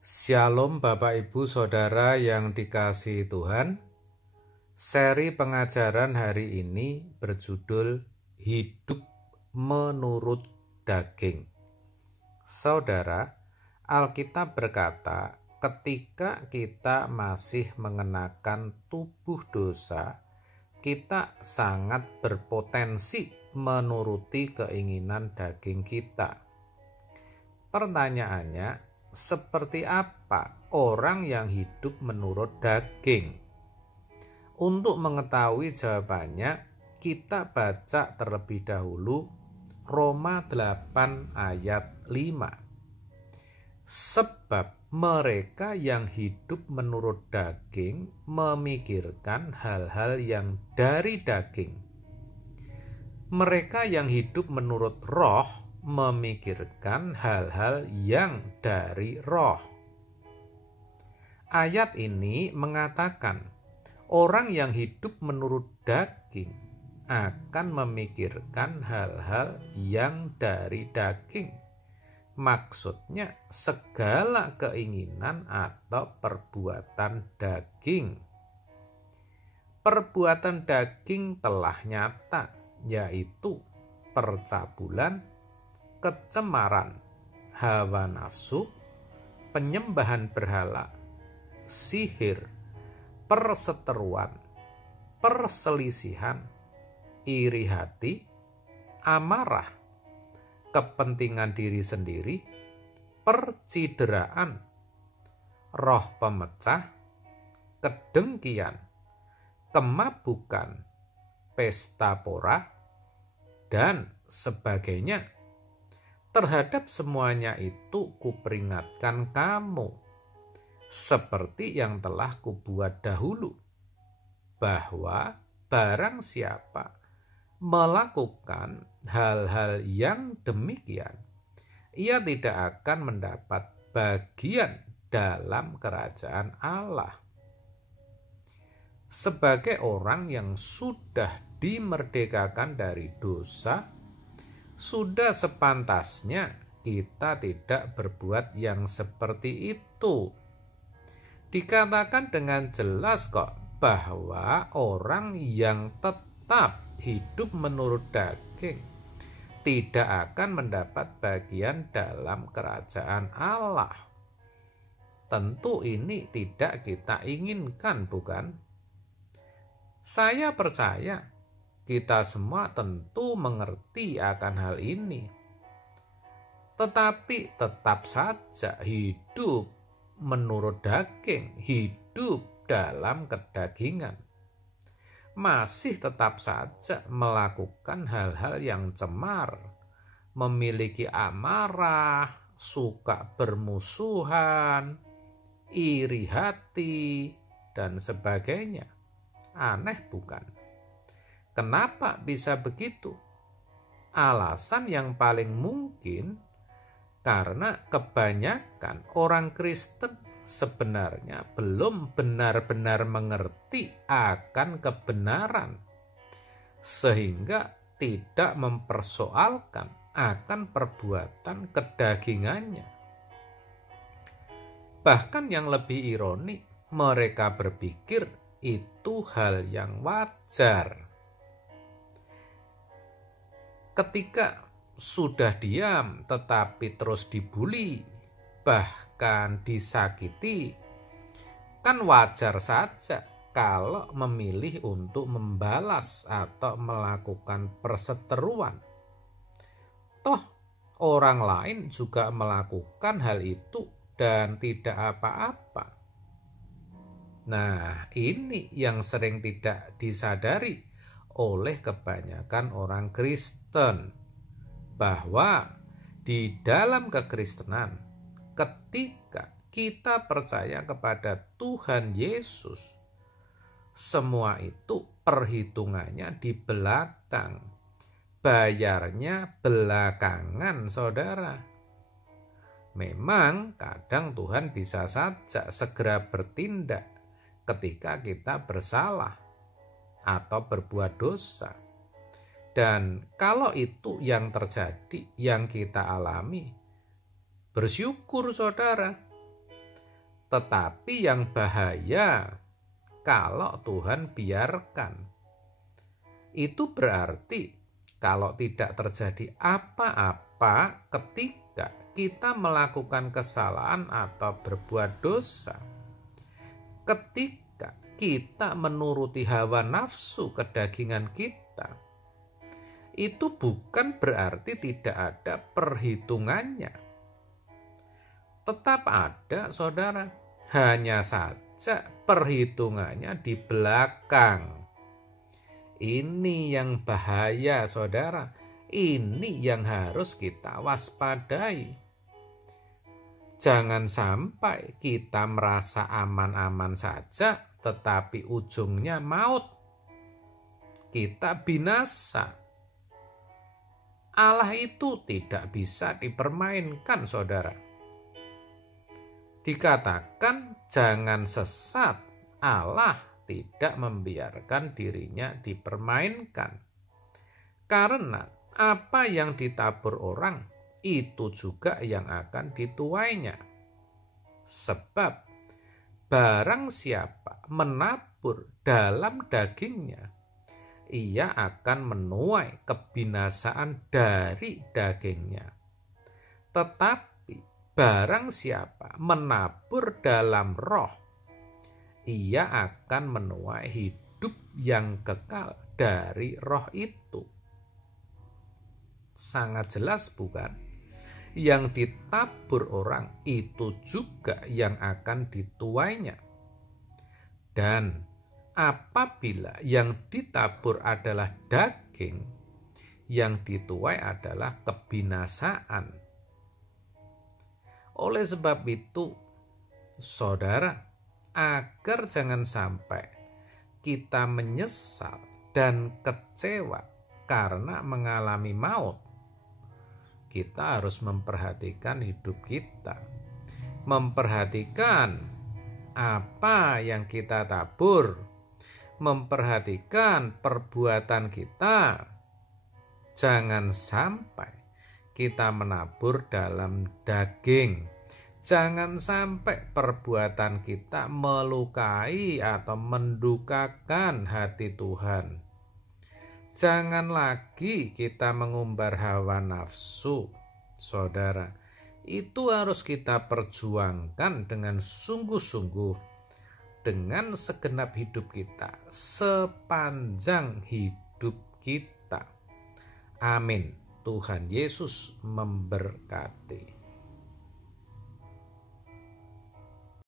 Shalom Bapak Ibu Saudara yang dikasihi Tuhan. Seri pengajaran hari ini berjudul Hidup Menurut Daging. Saudara, Alkitab berkata, ketika kita masih mengenakan tubuh dosa, kita sangat berpotensi menuruti keinginan daging kita. Pertanyaannya, seperti apa orang yang hidup menurut daging? Untuk mengetahui jawabannya, kita baca terlebih dahulu Roma 8 ayat 5. Sebab mereka yang hidup menurut daging memikirkan hal-hal yang dari daging. Mereka yang hidup menurut roh memikirkan hal-hal yang dari roh. Ayat ini mengatakan orang yang hidup menurut daging akan memikirkan hal-hal yang dari daging. Maksudnya segala keinginan atau perbuatan daging. Perbuatan daging telah nyata, yaitu percabulan, kecemaran, hawa nafsu, penyembahan berhala, sihir, perseteruan, perselisihan, iri hati, amarah, kepentingan diri sendiri, percideraan, roh pemecah, kedengkian, kemabukan, pesta pora, dan sebagainya. Terhadap semuanya itu kuperingatkan kamu, seperti yang telah kubuat dahulu, bahwa barang siapa melakukan hal-hal yang demikian, ia tidak akan mendapat bagian dalam kerajaan Allah. Sebagai orang yang sudah dimerdekakan dari dosa, sudah sepantasnya kita tidak berbuat yang seperti itu. Dikatakan dengan jelas kok bahwa orang yang tetap hidup menurut daging tidak akan mendapat bagian dalam kerajaan Allah. Tentu ini tidak kita inginkan, bukan? Saya percaya kita semua tentu mengerti akan hal ini. Tetapi tetap saja hidup menurut daging, hidup dalam kedagingan. Masih tetap saja melakukan hal-hal yang cemar, memiliki amarah, suka bermusuhan, iri hati, dan sebagainya. Aneh bukan? Kenapa bisa begitu? Alasan yang paling mungkin karena kebanyakan orang Kristen sebenarnya belum benar-benar mengerti akan kebenaran, sehingga tidak mempersoalkan akan perbuatan kedagingannya. Bahkan yang lebih ironi, mereka berpikir itu hal yang wajar. Ketika sudah diam tetapi terus dibuli, bahkan disakiti, kan wajar saja kalau memilih untuk membalas atau melakukan perseteruan. Toh orang lain juga melakukan hal itu dan tidak apa-apa. Nah, ini yang sering tidak disadari oleh kebanyakan orang Kristen, bahwa di dalam kekristenan, ketika kita percaya kepada Tuhan Yesus, semua itu perhitungannya di belakang, bayarnya belakangan, saudara. Memang kadang Tuhan bisa saja segera bertindak ketika kita bersalah atau berbuat dosa. Dan kalau itu yang terjadi, yang kita alami, bersyukur saudara. Tetapi yang bahaya kalau Tuhan biarkan, itu berarti kalau tidak terjadi apa-apa ketika kita melakukan kesalahan atau berbuat dosa, ketika kita menuruti hawa nafsu kedagingan kita, itu bukan berarti tidak ada perhitungannya. Tetap ada, saudara. Hanya saja perhitungannya di belakang. Ini yang bahaya, saudara. Ini yang harus kita waspadai. Jangan sampai kita merasa aman-aman saja, tetapi ujungnya maut. Kita binasa. Allah itu tidak bisa dipermainkan, saudara. Dikatakan jangan sesat, Allah tidak membiarkan dirinya dipermainkan. Karena apa yang ditabur orang, itu juga yang akan dituainya. Sebab barang siapa menabur dalam dagingnya, ia akan menuai kebinasaan dari dagingnya. Tetapi barang siapa menabur dalam roh, ia akan menuai hidup yang kekal dari roh itu. Sangat jelas bukan? Yang ditabur orang itu juga yang akan dituainya. Dan apabila yang ditabur adalah daging, yang dituai adalah kebinasaan. Oleh sebab itu, saudara, agar jangan sampai kita menyesal dan kecewa karena mengalami maut, kita harus memperhatikan hidup kita, memperhatikan apa yang kita tabur, memperhatikan perbuatan kita. Jangan sampai kita menabur dalam daging. Jangan sampai perbuatan kita melukai atau mendukakan hati Tuhan. Jangan lagi kita mengumbar hawa nafsu, saudara. Itu harus kita perjuangkan dengan sungguh-sungguh, dengan segenap hidup kita, sepanjang hidup kita. Amin. Tuhan Yesus memberkati.